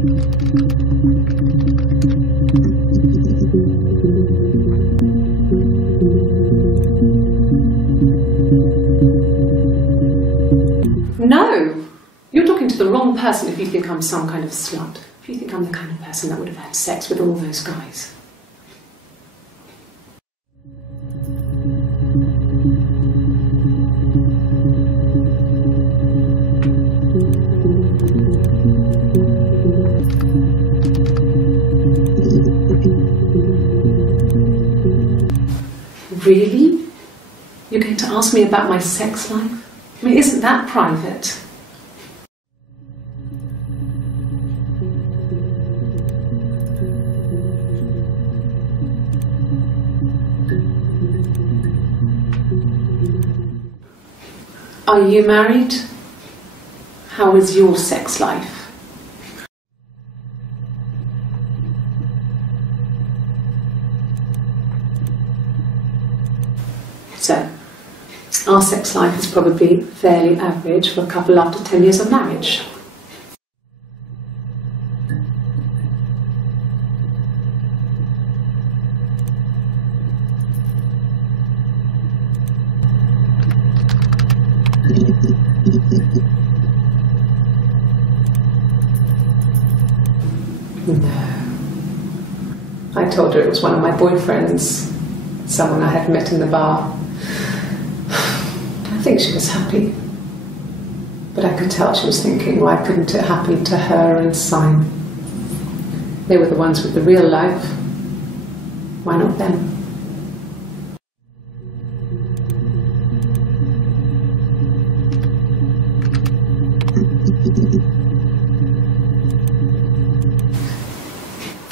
No! You're talking to the wrong person if you think I'm some kind of slut. If you think I'm the kind of person that would have had sex with all those guys. Really? You're going to ask me about my sex life? I mean, isn't that private? Are you married? How is your sex life? So, our sex life is probably fairly average for a couple after 10 years of marriage. No. I told her it was one of my boyfriends, someone I had met in the bar. I think she was happy, but I could tell she was thinking, why couldn't it happen to her and Simon? They were the ones with the real life. Why not them?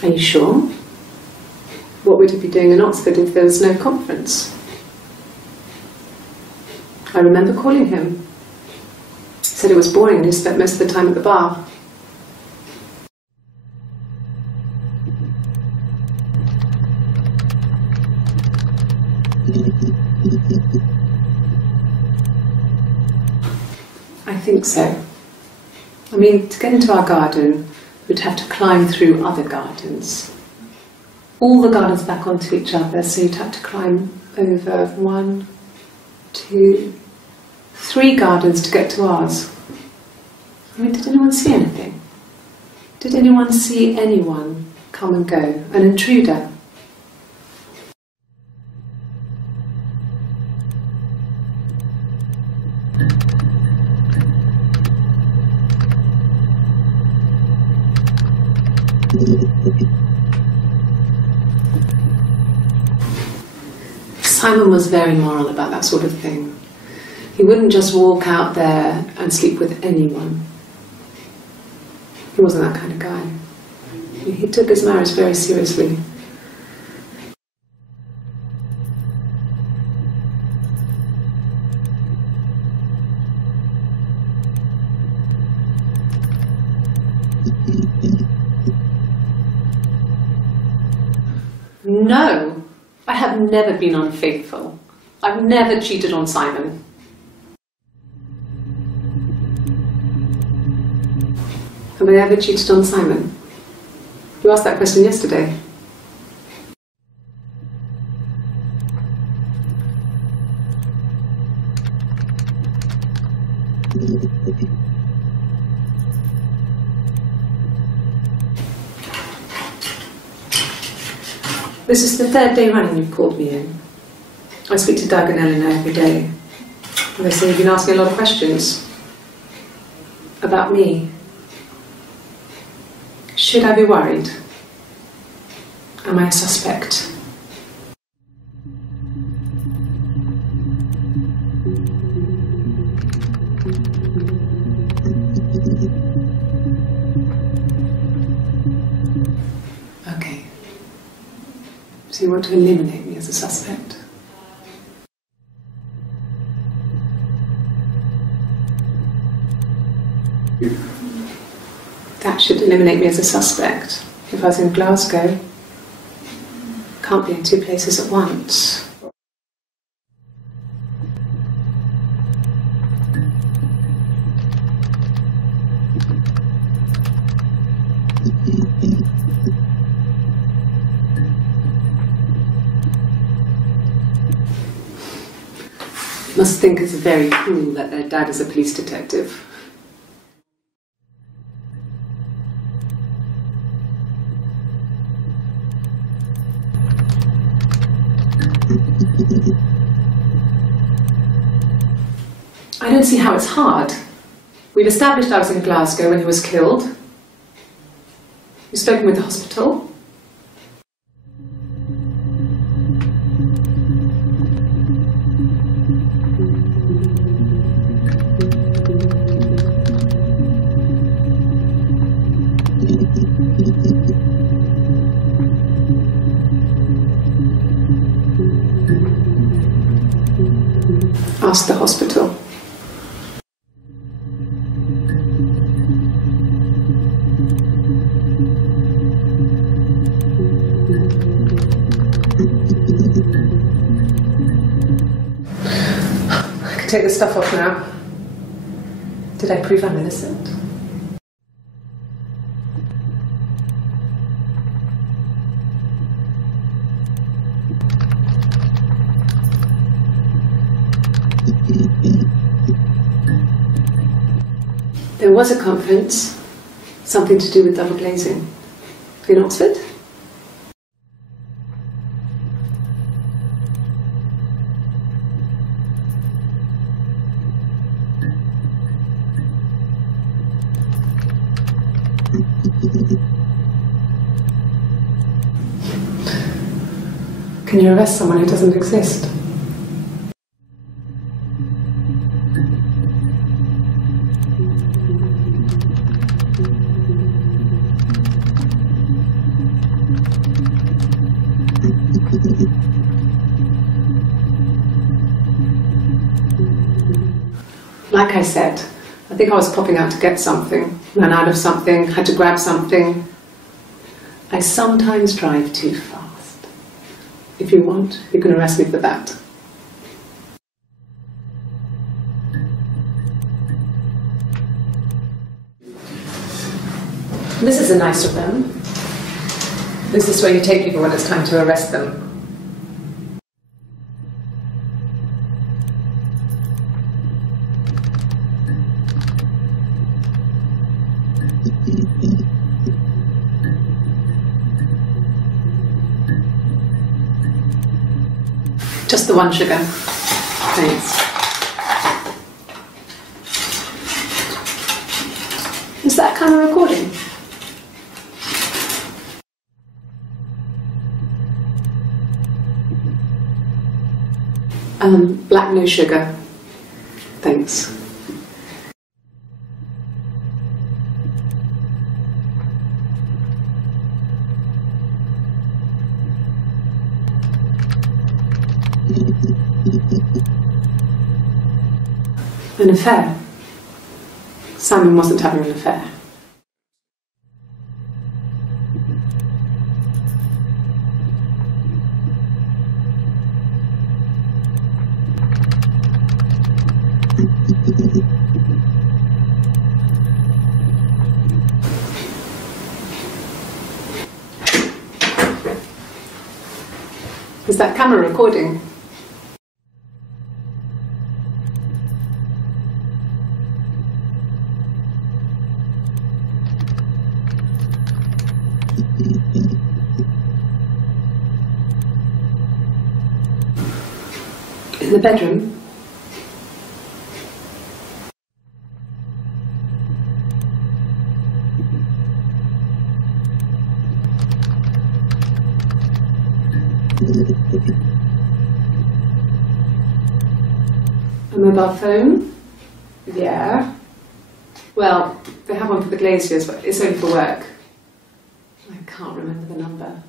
Are you sure? What would he be doing in Oxford if there was no conference? I remember calling him. He said it was boring and he spent most of the time at the bar. I think so. I mean, to get into our garden, we'd have to climb through other gardens. All the gardens back onto each other, so you'd have to climb over 1, 2, 3 gardens to get to ours. I mean, did anyone see anything? Did anyone see anyone come and go? An intruder? Simon was very moral about that sort of thing. He wouldn't just walk out there and sleep with anyone. He wasn't that kind of guy. He took his marriage very seriously. No, I have never been unfaithful. I've never cheated on Simon. Have I ever cheated on Simon? You asked that question yesterday. This is the 3rd day running you've called me in. I speak to Doug and Eleanor every day. And they say you've been asking a lot of questions about me. Should I be worried? Am I a suspect? Okay. So you want to eliminate me as a suspect? That should eliminate me as a suspect. If I was in Glasgow, can't be in 2 places at once. Must think it's very cool that their dad is a police detective. I don't see how it's hard. We've established I was in Glasgow when he was killed. You've spoken with the hospital. Ask the hospital. I can take the stuff off now. Did I prove I'm innocent? There was a conference, something to do with double glazing, in Oxford. Can you arrest someone who doesn't exist? Like I said, I think I was popping out to get something, ran out of something, had to grab something. I sometimes drive too fast. If you want, you can arrest me for that. This is a nicer room. This is where you take people when it's time to arrest them. Just the one sugar. Thanks. Is that camera recording? Black no sugar. Thanks. An affair? Simon wasn't having an affair. Is that camera recording? In the bedroom? A mobile phone? Yeah. Well, they have one for the glaziers, but it's only for work. I can't remember the number.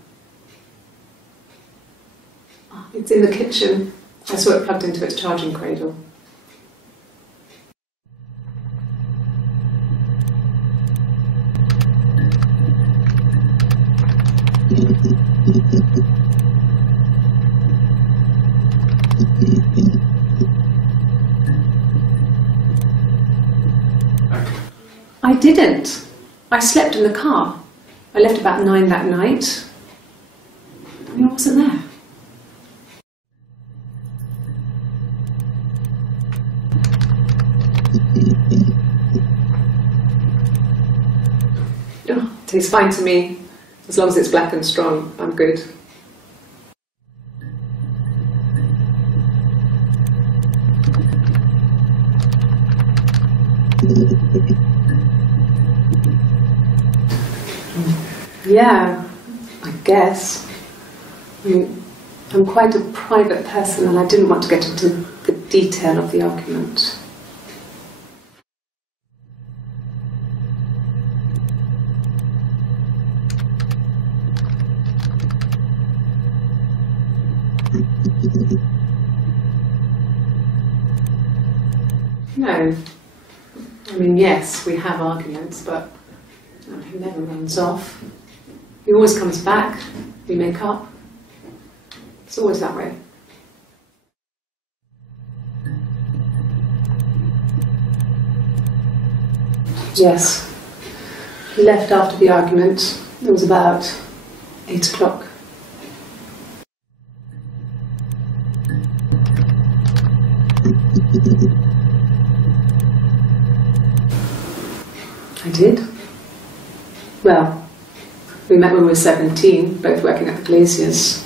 Oh, it's in the kitchen. I saw it plugged into its charging cradle. I didn't. I slept in the car. I left about 9 that night. I wasn't there. Oh, tastes fine to me. As long as it's black and strong, I'm good. Yeah, I guess. I mean, I'm quite a private person and I didn't want to get into the detail of the argument. No. I mean, yes, we have arguments, but he never runs off. He always comes back. We make up. It's always that way. Yes. He left after the argument. It was about 8 o'clock. I did. Well, we met when we were 17, both working at the glaziers.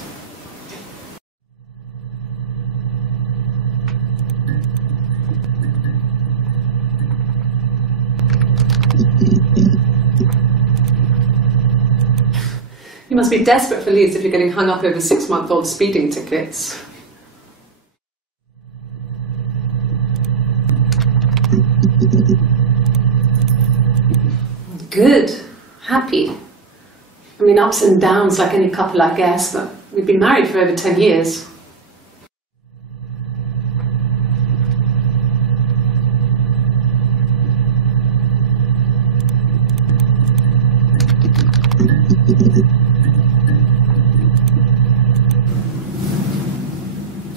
You must be desperate for leads if you're getting hung up over 6-month-old speeding tickets. Good. Happy. I mean, ups and downs like any couple, I guess, but we've been married for over 10 years.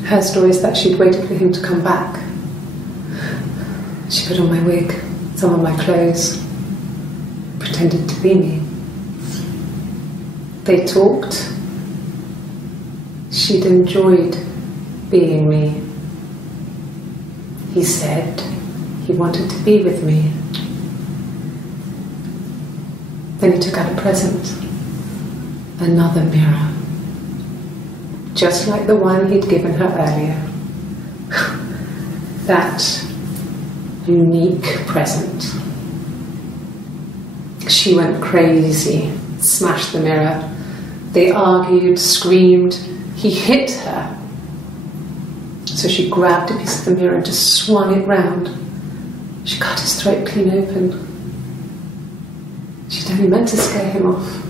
Her story is that she'd waited for him to come back. She put on my wig, some of my clothes, pretended to be me. They talked. She'd enjoyed being me. He said he wanted to be with me. Then he took out a present. Another mirror. Just like the one he'd given her earlier. That unique present. She went crazy, smashed the mirror. They argued, screamed. He hit her. So she grabbed a piece of the mirror and just swung it round. She cut his throat clean open. She'd only meant to scare him off.